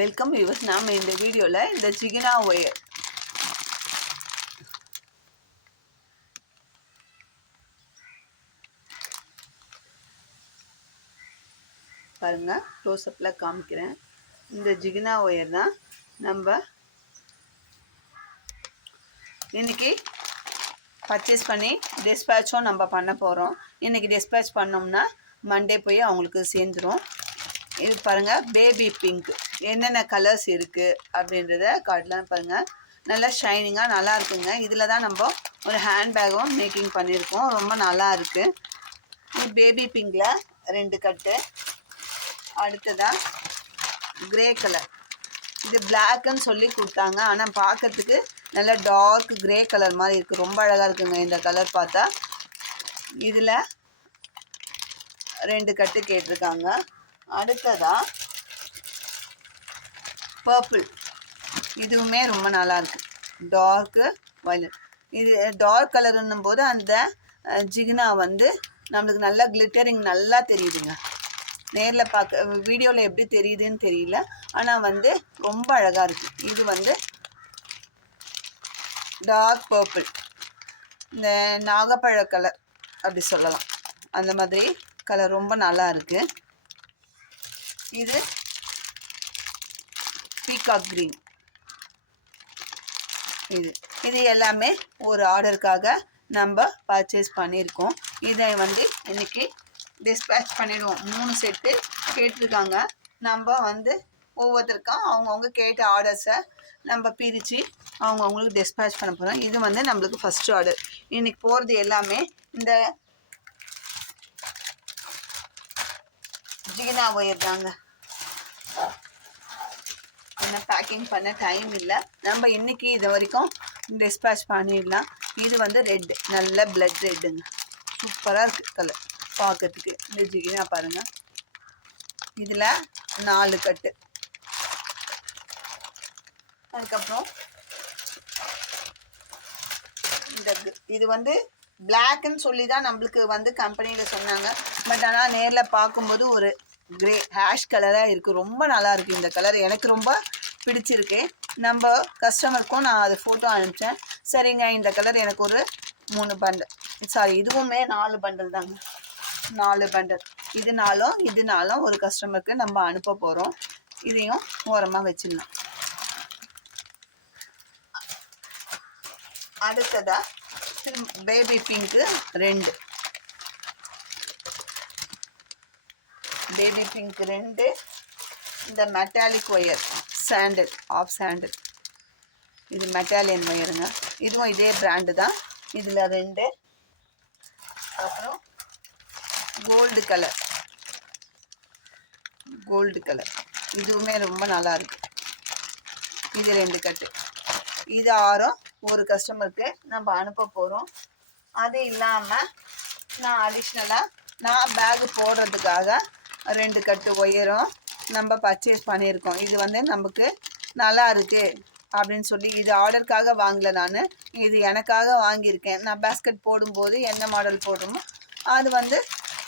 Welcome viewers. நாம் இந்த வீடியோவில் இந்த ஜிகினா ஒயர் பாருங்கள், க்ளோஸ்அப்பில் காமிக்கிறேன். இந்த ஜிகினா ஒயர் தான் நம்ம இன்றைக்கி பர்ச்சேஸ் பண்ணி டிஸ்பேச்சும் நம்ம பண்ண போகிறோம். இன்றைக்கி டிஸ்பேச் பண்ணோம்னா மண்டே போய் அவங்களுக்கு சேர்ந்துடும். இது பாருங்கள், பேபி பிங்க் என்னென்ன கலர்ஸ் இருக்குது அப்படின்றத காட்டலாம். பாருங்கள், நல்லா ஷைனிங்காக நல்லா இருக்குங்க. இதில் தான் நம்ம ஒரு ஹேண்ட்பேக்கும் மேக்கிங் பண்ணியிருக்கோம். ரொம்ப நல்லா இருக்குது. இது பேபி பிங்கில் 2 கட்டு. அடுத்ததாக கிரே கலர், இது பிளாக்குன்னு சொல்லி கொடுத்தாங்க. ஆனால் பார்க்கறதுக்கு நல்லா டார்க் கிரே கலர் மாதிரி இருக்குது. ரொம்ப அழகாக இருக்குங்க இந்த கலர் பார்த்தா. இதில் 2 கட்டு கேட்டிருக்காங்க. அடுத்ததாக பர்பிள், இதுவுமே ரொம்ப நல்லாயிருக்கு. டார்க்கு வயலட், இது டார்க் கலருன்னும் போது அந்த ஜிகினா வந்து நம்மளுக்கு நல்லா கிளிட்டரிங் நல்லா தெரியுதுங்க. நேரில் பார்க்க வீடியோவில் எப்படி தெரியுதுன்னு தெரியல, ஆனால் வந்து ரொம்ப அழகாக இருக்குது. இது வந்து டார்க் பர்பிள், இந்த நாகப்பழ கலர் அப்படி சொல்லலாம். அந்த மாதிரி கலர் ரொம்ப நல்லா இருக்குது. இது பீகாக் க்ரீன். இது எல்லாமே ஒரு ஆர்டருக்காக நம்ம பர்ச்சேஸ் பண்ணியிருக்கோம். இதை வந்து இன்றைக்கி டிஸ்பேச் பண்ணிடுவோம். 3 செட்டு கேட்டிருக்காங்க. நம்ம வந்து ஒவ்வொருத்தருக்கும் அவங்கவுங்க கேட்ட ஆர்டர்ஸை நம்ம பிரித்து அவங்கவுங்களுக்கு டிஸ்பேச் பண்ண போகிறோம். இது வந்து நம்மளுக்கு ஃபஸ்ட்டு ஆர்டர். இன்றைக்கி போகிறது எல்லாமே இந்த ஜிகினா ஒயர் தாங்க. என்ன பேக்கிங் பண்ண டைம் இல்லை, நம்ம இன்றைக்கி இது வரைக்கும் டிஸ்பேச் பண்ணிடலாம். இது வந்து ரெட், நல்ல பிளட் ரெட்டுங்க. சூப்பராக இருக்குது கலர் பார்க்கறதுக்கு. இந்த ஜிகினா பாருங்கள், இதில் 4 கட்டு. அதுக்கப்புறம் இது வந்து பிளாக்குன்னு சொல்லி தான் நம்மளுக்கு வந்து கம்பெனியில் சொன்னாங்க. பட் ஆனால் நேரில் பார்க்கும்போது ஒரு கிரே ஹேஷ் கலராக இருக்குது. ரொம்ப நல்லா இருக்குது இந்த கலர், எனக்கு ரொம்ப பிடிச்சிருக்கு. நம்ம கஸ்டமருக்கும் நான் அது ஃபோட்டோ அனுப்பிச்சேன். சரிங்க, இந்த கலர் எனக்கு ஒரு 3 பண்டல், சாரி இதுவுமே 4 பண்டல் தாங்க. 4 பண்டல், இதுனாலும் ஒரு கஸ்டமருக்கு நம்ம அனுப்ப போகிறோம். இதையும் ஓரமாக வச்சிடலாம். அடுத்ததாக பேபி பிங்க்கு 2, பேபி பிங்க் 2. இந்த மெட்டாலிக் ஒயர் சாண்டில், ஆஃப் சாண்டில், இது மெட்டாலியன் ஒயருங்க. இதுவும் இதே பிராண்டு தான். இதில் 2. அப்புறம் கோல்டு கலர், இதுவுமே ரொம்ப நல்லா இருக்கு. இது 2 கட்டு. இது 6 ஒரு கஸ்டமருக்கு நம்ம அனுப்ப போகிறோம். அது இல்லாமல் நான் அடிஷ்னலாக பேகு போடுறதுக்காக 2 கட்டு ஒயரும் நம்ம பர்ச்சேஸ் பண்ணியிருக்கோம். இது வந்து நமக்கு நல்லா இருக்குது அப்படின்னு சொல்லி, இது ஆர்டருக்காக வாங்கலை, நான் இது எனக்காக வாங்கியிருக்கேன். நான் பேஸ்கெட் போடும்போது என்ன மாடல் போடுறோமோ அது வந்து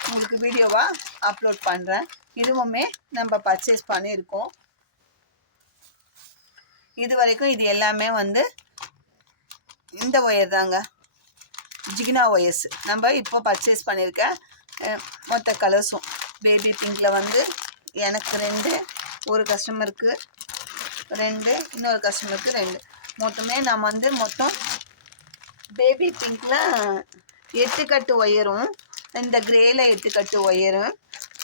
உங்களுக்கு வீடியோவாக அப்லோட் பண்ணுறேன். இதுவுமே நம்ம பர்ச்சேஸ் பண்ணியிருக்கோம். இது வரைக்கும் இது எல்லாமே வந்து இந்த ஒயர் தாங்க, ஜிகினா ஒயர்ஸ். நம்ம இப்போ பர்ச்சேஸ் பண்ணியிருக்க மொத்த கலர்ஸும் பேபி பிங்கில் வந்து எனக்கு 2, ஒரு கஸ்டமருக்கு 2, இன்னொரு கஸ்டமருக்கு 2, மொத்தமே நம்ம வந்து மொத்தம் பேபி பிங்கில் 8 கட்டு ஒயரும், இந்த கிரேயில் 8 கட்டு ஒயரும்,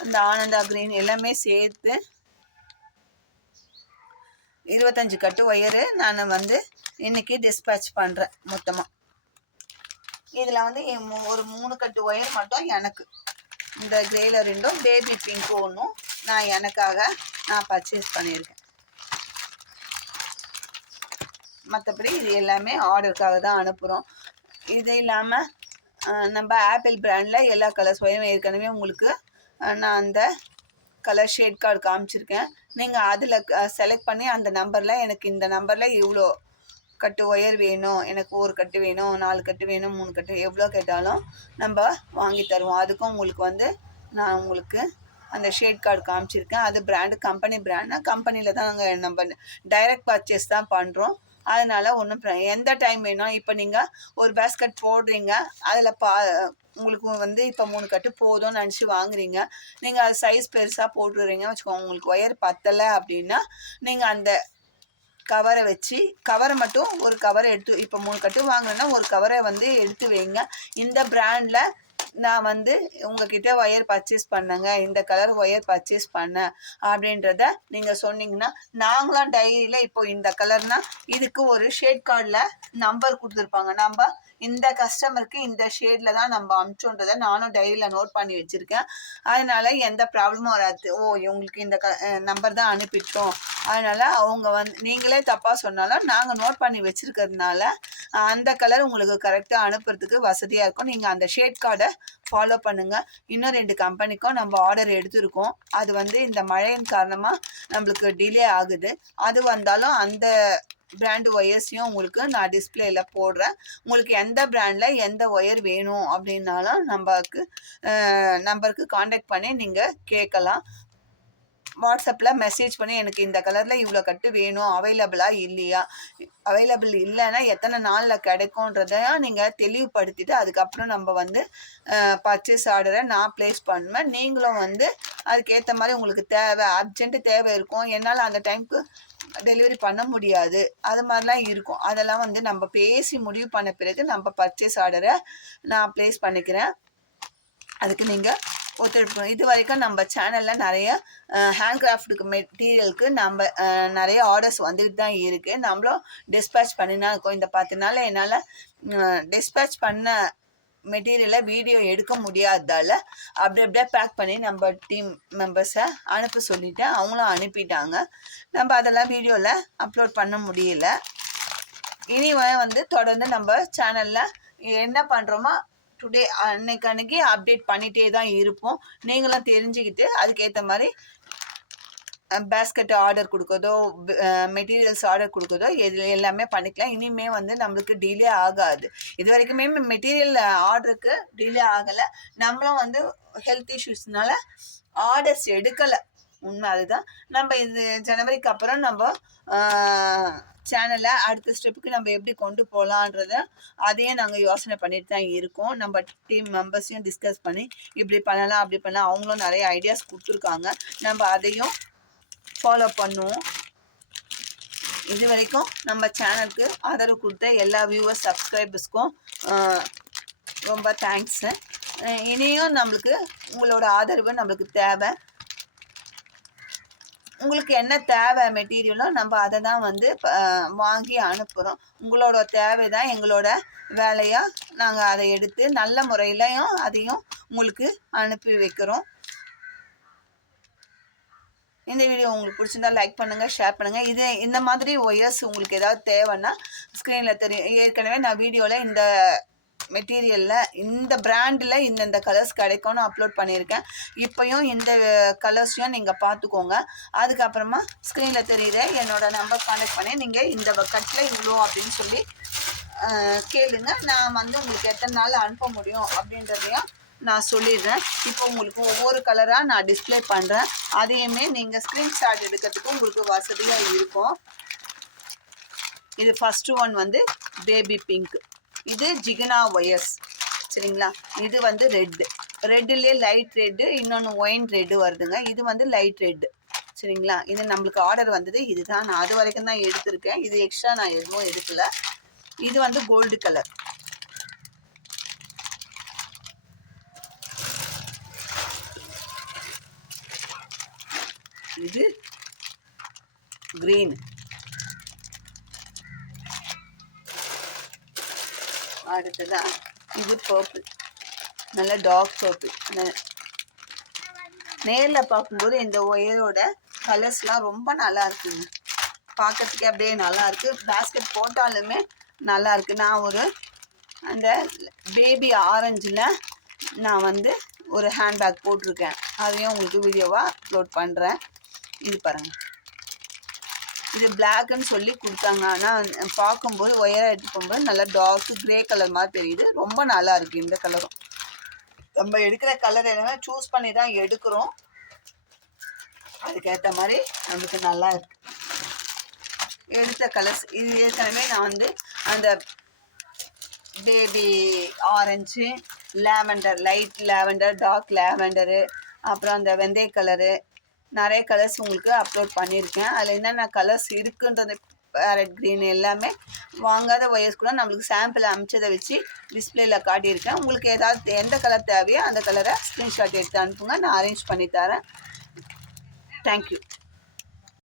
இந்த ஆனந்தா கிரீன் எல்லாமே சேர்த்து 25 கட்டு ஒயரு நான் வந்து இன்றைக்கி டிஸ்பேச் பண்ணுறேன் மொத்தமாக. இதில் வந்து ஒரு 3 கட்டு ஒயர் மட்டும் எனக்கு, இந்த கிரேயில் 2, பேபி பிங்க்கு 1 நான் எனக்காக பர்ச்சேஸ் பண்ணியிருக்கேன். மற்றபடி இது எல்லாமே ஆர்டருக்காக தான் அனுப்புகிறோம். இது இல்லாமல் நம்ம ஆப்பிள் பிராண்டில் எல்லா கலர்ஸ் ஒயரும் ஏற்கனவே உங்களுக்கு நான் அந்த கலர் ஷேட் கார்டு காமிச்சிருக்கேன். நீங்கள் அதில் செலக்ட் பண்ணி அந்த நம்பரில் எனக்கு இந்த நம்பரில் இவ்வளோ கட்டு ஒயர் வேணும், எனக்கு 1 கட்டு வேணும், 4 கட்டு வேணும், 3 கட்டு, எவ்வளோ கேட்டாலும் நம்ம வாங்கி தருவோம். அதுக்கும் உங்களுக்கு வந்து நான் உங்களுக்கு அந்த ஷேட் கார்டு காமிச்சிருக்கேன். அது பிராண்டு கம்பெனி பிராண்ட்னா கம்பெனியில் தான் நாங்கள் நம்ம டைரக்ட் பர்ச்சேஸ் தான் பண்ணுறோம். அதனால ஒன்றும் எந்த டைம் வேணும். இப்போ நீங்கள் ஒரு பேஸ்கெட் போடுறீங்க, அதில் உங்களுக்கு வந்து இப்போ 3 கட்டு போதும்னு நினச்சி வாங்குறீங்க. நீங்கள் அது சைஸ் பெருசாக போட்டுடுறீங்க வச்சுக்கோங்க. உங்களுக்கு ஒயர் பத்தலை அப்படின்னா நீங்கள் அந்த கவரை வச்சு கவரை மட்டும் ஒரு கவரை எடுத்து இப்போ 3 கட்டு வாங்கினேன்னா ஒரு கவரை வந்து எடுத்து வைங்க. இந்த பிராண்டில் நான் வந்து உங்ககிட்ட ஒயர் பர்ச்சேஸ் பண்ணேங்க, இந்த கலர் ஒயர் பர்ச்சேஸ் பண்ணேன் அப்படின்றத நீங்கள் சொன்னீங்கன்னா நாங்களாம் டைரியில் இப்போ இந்த கலர்னால் இதுக்கு ஒரு ஷேட் கார்டில் நம்பர் கொடுத்துருப்பாங்க. நம்ம இந்த கஸ்டமருக்கு இந்த ஷேடில் தான் நம்ம அனுப்பிச்சோன்றதை நானும் டைரியில் நோட் பண்ணி வச்சுருக்கேன். அதனால எந்த ப்ராப்ளமும் வராது. இவங்களுக்கு இந்த நம்பர் தான் அனுப்பிட்டோம், அதனால் அவங்க வந்து நீங்களே தப்பாக சொன்னாலும் நாங்கள் நோட் பண்ணி வச்சுருக்கிறதுனால அந்த கலர் உங்களுக்கு கரெக்டாக அனுப்புறதுக்கு வசதியாக இருக்கும். நீங்கள் அந்த ஷேட் கார்டை ஃபாலோ பண்ணுங்கள். இன்னும் 2 கம்பெனிக்கும் நம்ம ஆர்டர் எடுத்துருக்கோம். அது வந்து இந்த மழையின் காரணமாக நம்மளுக்கு டிலே ஆகுது. அது வந்தாலும் அந்த பிராண்டு ஒயர்ஸையும் உங்களுக்கு நான் டிஸ்பிளேல போடுறேன். உங்களுக்கு எந்த பிராண்டில் எந்த ஒயர் வேணும் அப்படின்னாலும் நம்பருக்கு காண்டாக்ட் பண்ணி நீங்கள் கேட்கலாம். வாட்ஸ்அப்பில் மெசேஜ் பண்ணி எனக்கு இந்த கலரில் இவ்வளோ கட்டு வேணும், அவைலபிளாக இல்லையா, அவைலபிள் இல்லைன்னா எத்தனை நாளில் கிடைக்கும்ன்றதையும் நீங்கள் தெளிவுபடுத்திட்டு அதுக்கப்புறம் நம்ம வந்து பர்ச்சேஸ் ஆர்டரை நான் ப்ளேஸ் பண்ணுவேன். நீங்களும் வந்து அதுக்கேற்ற மாதிரி உங்களுக்கு அர்ஜென்ட்டு தேவை இருக்கும், என்னால் அந்த டைமுக்கு டெலிவரி பண்ண முடியாது, அது மாதிரிலாம் இருக்கும். அதெல்லாம் வந்து நம்ம பேசி முடிவு பண்ண பிறகு நம்ம பர்ச்சேஸ் ஆர்டரை நான் ப்ளேஸ் பண்ணிக்கிறேன். அதுக்கு நீங்கள் ஒத்துழைப்பு. இது வரைக்கும் நம்ம சேனலில் நிறைய ஹேண்ட்கிராஃப்டுக்கு மெட்டீரியலுக்கு நம்ம நிறைய ஆர்டர்ஸ் வந்துட்டு தான் இருக்குது. நம்மளும் டிஸ்பேச் பண்ணினா இருக்கோம். இந்த 10 நாள் என்னால் டிஸ்பேச் பண்ண மெட்டீரியலை வீடியோ எடுக்க முடியாததால் அப்படியே பேக் பண்ணி நம்ம டீம் மெம்பர்ஸை அனுப்ப சொல்லிவிட்டேன். அவங்களும் அனுப்பிட்டாங்க. நம்ம அதெல்லாம் வீடியோவில் அப்லோட் பண்ண முடியல. இனி வந்து தொடர்ந்து நம்ம சேனலில் என்ன பண்ணுறோமோ டுடே அன்னைக்கு அப்டேட் பண்ணிகிட்டே தான் இருப்போம். நீங்களும் தெரிஞ்சுக்கிட்டு அதுக்கேற்ற மாதிரி பேஸ்கெட் ஆர்டர் கொடுக்குறதோ மெட்டீரியல்ஸ் ஆர்டர் கொடுக்குறதோ எல்லாமே பண்ணிக்கலாம். இனிமேல் வந்து நம்மளுக்கு டிலே ஆகாது. இது வரைக்குமே மெட்டீரியல் ஆர்டருக்கு டிலே ஆகலை. நம்மளும் வந்து ஹெல்த் இஷ்யூஸ்னால ஆர்டர்ஸ் எடுக்கலை. உண்மை அதுதான். நம்ம இது ஜனவரிக்கு அப்புறம் நம்ம சேனலை அடுத்த ஸ்டெப்புக்கு நம்ம எப்படி கொண்டு போகலான்றத அதையும் நாங்கள் யோசனை பண்ணிட்டு தான் இருக்கோம். நம்ம டீம் மெம்பர்ஸையும் டிஸ்கஸ் பண்ணி இப்படி பண்ணலாம் அப்படி பண்ணலாம். அவங்களும் நிறைய ஐடியாஸ் கொடுத்துருக்காங்க. நம்ம அதையும் ஃபாலோ பண்ணுவோம். இது வரைக்கும் நம்ம சேனலுக்கு ஆதரவு கொடுத்த எல்லா வியூவர்ஸ் சப்ஸ்கிரைபர்ஸ்க்கும் ரொம்ப தேங்க்ஸு. இனியும் நம்மளுக்கு உங்களோட ஆதரவு நம்மளுக்கு தேவை. உங்களுக்கு என்ன தேவை மெட்டீரியலோ நம்ம அதை தான் வந்து வாங்கி அனுப்புகிறோம். உங்களோட தேவை தான் எங்களோட வேலையாக நாங்கள் அதை எடுத்து நல்ல முறையிலையும் அதையும் உங்களுக்கு அனுப்பி வைக்கிறோம். இந்த வீடியோ உங்களுக்கு பிடிச்சிருந்தா லைக் பண்ணுங்கள், ஷேர் பண்ணுங்கள். இந்த மாதிரி ஒயர்ஸ் உங்களுக்கு ஏதாவது தேவைன்னா ஸ்க்ரீனில் தெரியும். ஏற்கனவே நான் வீடியோவில் இந்த மெட்டீரியலில் இந்த பிராண்டில் இந்த கலர்ஸ் கிடைக்கும்னு அப்லோட் பண்ணியிருக்கேன். இப்போயும் இந்த கலர்ஸையும் நீங்கள் பார்த்துக்கோங்க. அதுக்கப்புறமா ஸ்க்ரீனில் தெரியுற என்னோடய நம்பர் கான்டாக்ட் பண்ணி நீங்கள் இந்த கட்டில் இவ்வளோ அப்படின்னு சொல்லி கேளுங்க. நான் வந்து உங்களுக்கு எத்தனை நாள் அனுப்ப முடியும் அப்படின்றதையும் நான் சொல்லிடுறேன். இப்போ உங்களுக்கு ஒவ்வொரு கலராக நான் டிஸ்பிளே பண்ணுறேன். அதையுமே நீங்கள் ஸ்க்ரீன்ஷாட் எடுக்கிறதுக்கு உங்களுக்கு வசதியாக இருக்கும். இது ஃபஸ்ட்டு ஒன் வந்து பேபி பிங்க், இது ஜிகனா ஒயர்ஸ், சரிங்களா. இது வந்து ரெட்டுலேயே லைட் ரெட்டு, இன்னொன்று ஒயின் ரெட்டு வருதுங்க. இது வந்து லைட் ரெட்டு, சரிங்களா. இது நம்மளுக்கு ஆர்டர் வந்தது. இதுதான் நான் அது வரைக்கும் தான் எடுத்திருக்கேன். இது எக்ஸ்ட்ரா நான் எதுவும் எடுக்கல. இது வந்து கோல்டு கலர். இது கிரீன். அடுத்ததா இது பர்பிள், நல்ல டார்க் பர்பிள். நேரில் பார்க்கும்போது இந்த ஒயரோட கலர்ஸ்லாம் ரொம்ப நல்லா இருக்குங்க. பார்க்கறதுக்கே அப்படியே நல்லா இருக்கு. பேஸ்கெட் போட்டாலுமே நல்லா இருக்கு. நான் ஒரு அந்த பேபி ஆரஞ்சில் நான் வந்து ஒரு ஹேண்ட்பேக் போட்டிருக்கேன். அதையும் உங்களுக்கு வீடியோவாக அப்லோட் பண்ணுறேன். இது பாருங்கள், இது பிளாக்னு சொல்லி கொடுத்தாங்க. ஆனால் பார்க்கும்போது ஒயராக எடுத்து போகும்போது நல்லா டார்க் கிரே கலர் மாதிரி தெரியுது. ரொம்ப நல்லா இருக்குது இந்த கலரும். நம்ம எடுக்கிற கலர் எல்லாமே சூஸ் பண்ணி தான் எடுக்கிறோம். அதுக்கேற்ற மாதிரி நம்மளுக்கு நல்லா இருக்கு. எடுத்த கலர்ஸ் இது ஏற்கனவே நான் வந்து அந்த baby orange, lavender, light lavender, dark lavender, அப்புறம் அந்த வெந்தய கலரு, நிறைய கலர்ஸ் உங்களுக்கு அப்லோட் பண்ணியிருக்கேன். அதில் என்னென்ன கலர்ஸ் இருக்குன்றது பேரட் க்ரீன் எல்லாமே வாங்காத ஒயர்ஸ் கூட நம்மளுக்கு சாம்பிள் அமிச்சதை வச்சு டிஸ்பிளேல காட்டியிருக்கேன். உங்களுக்கு ஏதாவது எந்த கலர் தேவையோ அந்த கலரை ஸ்க்ரீன்ஷாட் எடுத்து அனுப்புங்க, நான் அரேஞ்ச் பண்ணி தரேன். தேங்க்யூ.